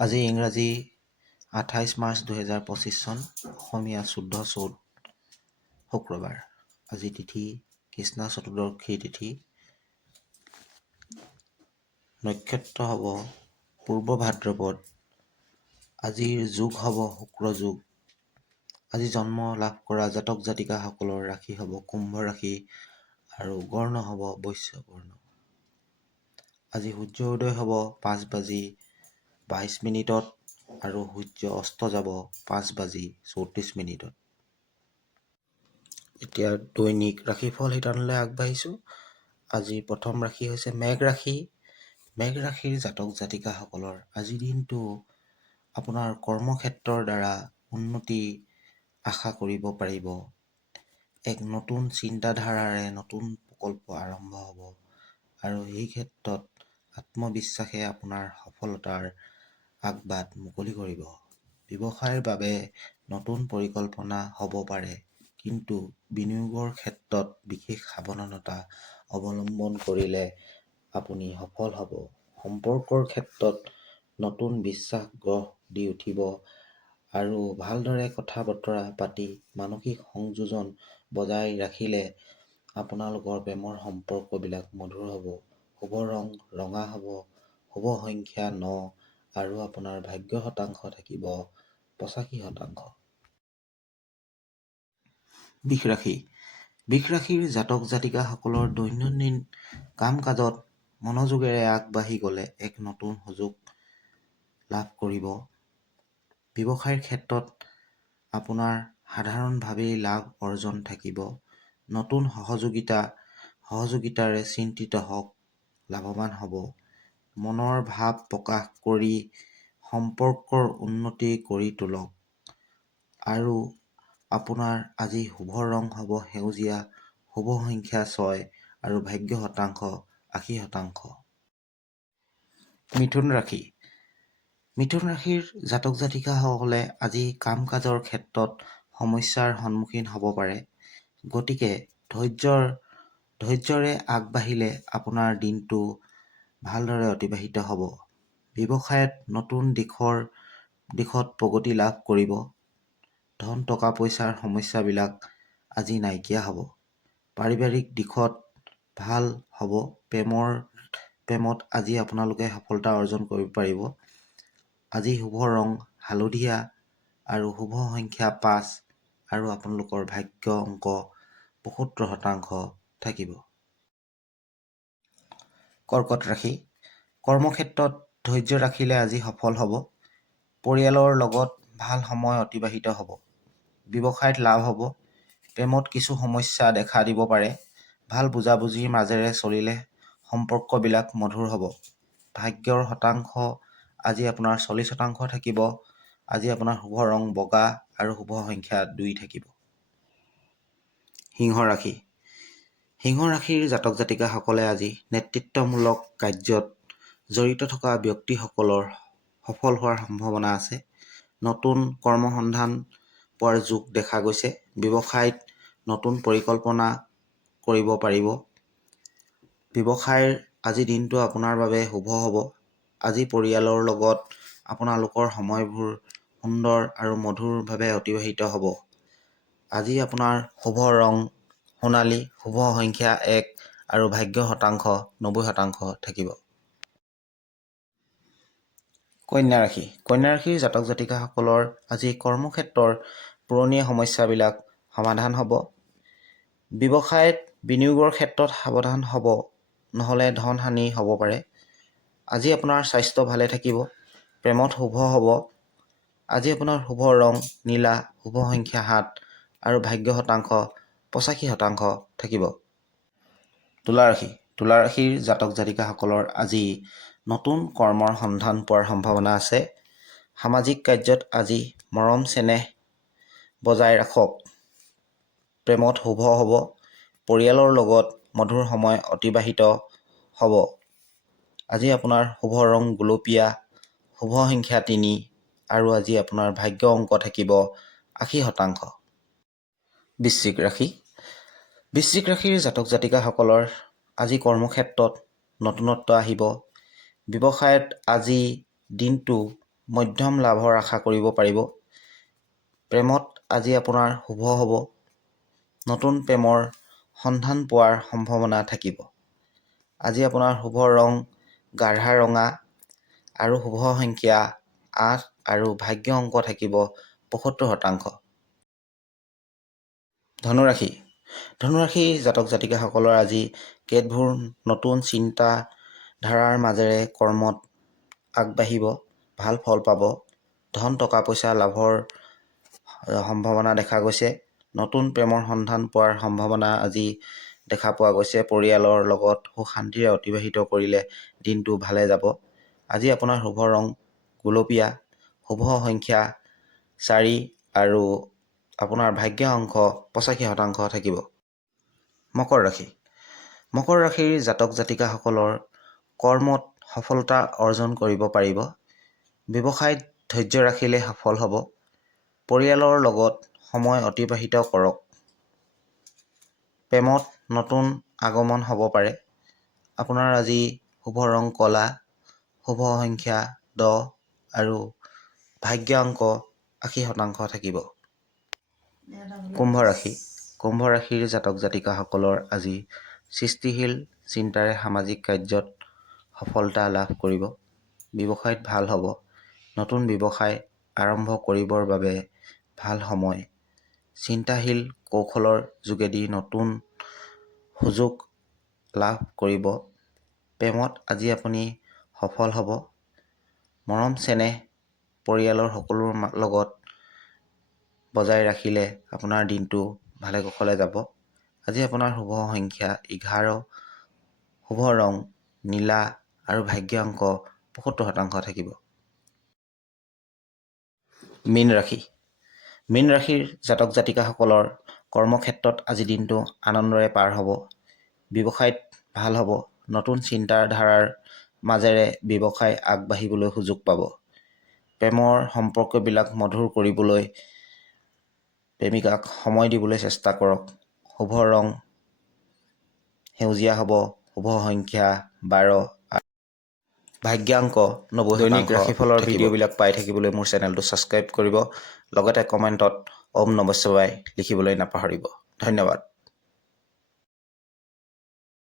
আজি ইংৰাজী 28 মাৰ্চ 2025 চন, অসমীয়া 14 চ'ত শুক্ৰবাৰ। আজি তিথি কৃষ্ণা চতুৰ্দশী তিথি। নক্ষত্ৰ হ'ব পূৰ্ব ভাদ্ৰপদ। আজিৰ যোগ হ'ব শুক্ৰ যোগ। আজি জন্ম লাভ কৰা জাতক জাতিকাসকলৰ ৰাশি হ'ব কুম্ভ ৰাশি আৰু বৰ্ণ হ'ব বৈশ্য বৰ্ণ। আজি সূৰ্য উদয় হ'ব 5:22 আৰু সূৰ্য অস্ত যাব 5:34। এতিয়া দৈনিক ৰাশিফল শিতানলৈ আগবাঢ়িছোঁ। আজি প্ৰথম ৰাশি হৈছে মেঘ ৰাশি। মেঘ ৰাশিৰ জাতক জাতিকাসকলৰ আজিৰ দিনটো আপোনাৰ কৰ্মক্ষেত্ৰৰ দ্বাৰা উন্নতি আশা কৰিব পাৰিব। এক নতুন চিন্তাধাৰাৰে নতুন প্ৰকল্প আৰম্ভ হ'ব আৰু এই ক্ষেত্ৰত আত্মবিশ্বাসে আপোনাৰ সফলতাৰ আগবাট মুকলি কৰিব। ব্যৱসায়ৰ বাবে নতুন পৰিকল্পনা হ'ব পাৰে, কিন্তু বিনিয়োগৰ ক্ষেত্ৰত বিশেষ সাৱধানতা অৱলম্বন কৰিলে আপুনি সফল হ'ব। সম্পৰ্কৰ ক্ষেত্ৰত নতুন বিশ্বাস গঢ় দি উঠিব আৰু ভালদৰে কথা বতৰা পাতি মানসিক সংযোজন বজাই ৰাখিলে আপোনালোকৰ প্ৰেমৰ সম্পৰ্কবিলাক মধুৰ হ'ব। শুভ ৰং ৰঙা হ'ব। শুভ সংখ্যা 9 আৰু আপোনাৰ ভাগ্য শতাংশ থাকিব 85%। বৃষ ৰাশি। বৃষ ৰাশিৰ জাতক জাতিকাসকলৰ দৈনন্দিন কাম কাজত মনোযোগেৰে আগবাঢ়ি গ'লে এক নতুন সুযোগ লাভ কৰিব। ব্যৱসায়ৰ ক্ষেত্ৰত আপোনাৰ সাধাৰণভাৱেই লাভ অৰ্জন থাকিব। নতুন সহযোগিতাৰে চিন্তিত হওক, লাভৱান হ'ব। মনৰ ভাৱ প্ৰকাশ কৰি সম্পৰ্কৰ উন্নতি কৰি তোলক। আৰু আপোনাৰ আজি শুভ ৰং হ'ব সেউজীয়া। শুভ সংখ্যা 6 আৰু ভাগ্য শতাংশ 80%। মিথুন ৰাশি। মিথুন ৰাশিৰ জাতক জাতিকাসকলে আজি কাম কাজৰ ক্ষেত্ৰত সমস্যাৰ সন্মুখীন হ'ব পাৰে। গতিকে ধৈৰ্যৰে আগবাঢ়িলে আপোনাৰ দিনটো ভালদৰে অতিবাহিত হ'ব। ব্যৱসায়ত নতুন দিশত প্ৰগতি লাভ কৰিব। ধন টকা পইচাৰ সমস্যাবিলাক আজি নাইকিয়া হ'ব। পাৰিবাৰিক দিশত ভাল হ'ব। প্ৰেমত আজি আপোনালোকে সফলতা অৰ্জন কৰিব পাৰিব। আজি শুভ ৰং হালধীয়া আৰু শুভ সংখ্যা 5 আৰু আপোনালোকৰ ভাগ্য অংক 75% থাকিব। কৰ্কট ৰাশি। কৰ্মক্ষেত্ৰত ধৈৰ্য ৰাখিলে আজি সফল হ'ব। পৰিয়ালৰ লগত ভাল সময় অতিবাহিত হ'ব। ব্যৱসায়ত লাভ হ'ব। প্ৰেমত কিছু সমস্যা দেখা দিব পাৰে। ভাল বুজাবুজিৰ মাজেৰে চলিলে সম্পৰ্কবিলাক মধুৰ হ'ব। ভাগ্যৰ শতাংশ আজি আপোনাৰ 40% থাকিব। আজি আপোনাৰ শুভ ৰং বগা আৰু শুভ সংখ্যা 2 থাকিব। সিংহ ৰাশি। সিংহ ৰাশিৰ জাতক জাতিকাসকলে আজি নেতৃত্বমূলক কাৰ্যত জড়িত থকা ব্যক্তিসকলৰ সফল হোৱাৰ সম্ভাৱনা আছে। নতুন কৰ্মসন্ধান পোৱাৰ যোগ দেখা গৈছে। ব্যৱসায়ত নতুন পৰিকল্পনা কৰিব পাৰিব। ব্যৱসায়ৰ আজি দিনটো আপোনাৰ বাবে শুভ হ'ব। আজি পৰিয়ালৰ লগত আপোনালোকৰ সময়বোৰ সুন্দৰ আৰু মধুৰভাৱে অতিবাহিত হ'ব। আজি আপোনাৰ শুভ ৰং সোণালী, শুভ সংখ্যা 1 আৰু ভাগ্য শতাংশ 90% থাকিব। কন্যা ৰাশি। কন্যা ৰাশিৰ জাতক জাতিকাসকলৰ আজি কৰ্মক্ষেত্ৰৰ পুৰণি সমস্যাবিলাক সমাধান হ'ব। ব্যৱসায়ত বিনিয়োগৰ ক্ষেত্ৰত সাৱধান হ'ব, নহ'লে ধন হানি হ'ব পাৰে। আজি আপোনাৰ স্বাস্থ্য ভালে থাকিব। প্ৰেমত শুভ হ'ব। আজি আপোনাৰ শুভ ৰং নীলা, শুভ সংখ্যা 7 আৰু ভাগ্য শতাংশ 85% থাকিব। তুলা ৰাশি। তুলা ৰাশিৰ জাতক জাতিকাসকলৰ আজি নতুন কৰ্মৰ সন্ধান পোৱাৰ সম্ভাৱনা আছে। সামাজিক কাৰ্যত আজি মৰম চেনেহ বজাই ৰাখক। প্ৰেমত শুভ হ'ব। পৰিয়ালৰ লগত মধুৰ সময় অতিবাহিত হ'ব। আজি আপোনাৰ শুভ ৰং গুলপীয়া, শুভ সংখ্যা 3 আৰু আজি আপোনাৰ ভাগ্য অংক থাকিব 80%। বৃশ্চিক ৰাশি। বৃশ্চিক ৰাশিৰ জাতক জাতিকাসকলৰ আজি কৰ্মক্ষেত্ৰত নতুনত্ব আহিব। ব্যৱসায়ত আজি দিনটো মধ্যম লাভৰ আশা কৰিব পাৰিব। প্ৰেমত আজি আপোনাৰ শুভ হ'ব। নতুন প্ৰেমৰ সন্ধান পোৱাৰ সম্ভাৱনা থাকিব। আজি আপোনাৰ শুভ ৰং গাঢ়া ৰঙা আৰু শুভ সংখ্যা 8 আৰু ভাগ্য অংক থাকিব 75%। ধনুৰাশি জাতক জাতিকাসকলৰ আজি কেতবোৰ নতুন চিন্তা ধাৰাৰ মাজেৰে কৰ্মত আগবাঢ়িব, ভাল ফল পাব। ধন টকা পইচা লাভৰ সম্ভাৱনা দেখা গৈছে। নতুন প্ৰেমৰ সন্ধান পোৱাৰ সম্ভাৱনা আজি দেখা পোৱা গৈছে। পৰিয়ালৰ লগত সুখ শান্তিৰে অতিবাহিত কৰিলে দিনটো ভালে যাব। আজি আপোনাৰ শুভ ৰং গুলপীয়া, শুভ সংখ্যা 4 আৰু আপোনাৰ ভাগ্য অংক 85% থাকিব। মকৰ ৰাশিৰ জাতক জাতিকাসকলৰ কৰ্মত সফলতা অৰ্জন কৰিব পাৰিব। ব্যৱসায়ত ধৈৰ্য ৰাখিলে সফল হ'ব। পৰিয়ালৰ লগত সময় অতিবাহিত কৰক। প্ৰেমত নতুন আগমন হ'ব পাৰে। আপোনাৰ আজি শুভ ৰং ক'লা, শুভ সংখ্যা 10 আৰু ভাগ্য অংক 80% থাকিব। কুম্ভ ৰাশিৰ জাতক জাতিকাসকলৰ আজি সৃষ্টিশীল চিন্তাৰে সামাজিক কাৰ্যত সফলতা লাভ কৰিব। ব্যৱসায়ত ভাল হ'ব। নতুন ব্যৱসায় আৰম্ভ কৰিবৰ বাবে ভাল সময়। চিন্তাশীল কৌশলৰ যোগেদি নতুন সুযোগ লাভ কৰিব। প্ৰেমত আজি আপুনি সফল হ'ব। মৰম চেনেহ পৰিয়ালৰ সকলোৰ লগত বজাই ৰাখিলে আপোনাৰ দিনটো ভালে কুশলে যাব। আজি আপোনাৰ শুভ সংখ্যা 11, শুভ ৰং নীলা আৰু ভাগ্য অংক 75% থাকিব। মীন ৰাশিৰ জাতক জাতিকাসকলৰ কৰ্মক্ষেত্ৰত আজি দিনটো আনন্দৰে পাৰ হ'ব। ব্যৱসায়ত ভাল হ'ব। নতুন চিন্তাধাৰাৰ মাজেৰে ব্যৱসায় আগবাঢ়িবলৈ সুযোগ পাব। প্ৰেমৰ সম্পৰ্কবিলাক মধুৰ কৰিবলৈ প্ৰেমিকাক সময় দিবলৈ চেষ্টা কৰক। শুভ ৰং সেউজীয়া হ'ব। শুভ সংখ্যা 12 আৰু ভাগ্য অংক 90%। দৈনিক ৰাশিফলৰ ভিডিঅ'বিলাক পাই থাকিবলৈ মোৰ চেনেলটো ছাবস্ক্ৰাইব কৰিব। লগতে কমেণ্টত ওম নমঃ শিৱায় লিখিবলৈ নাপাহৰিব। ধন্যবাদ।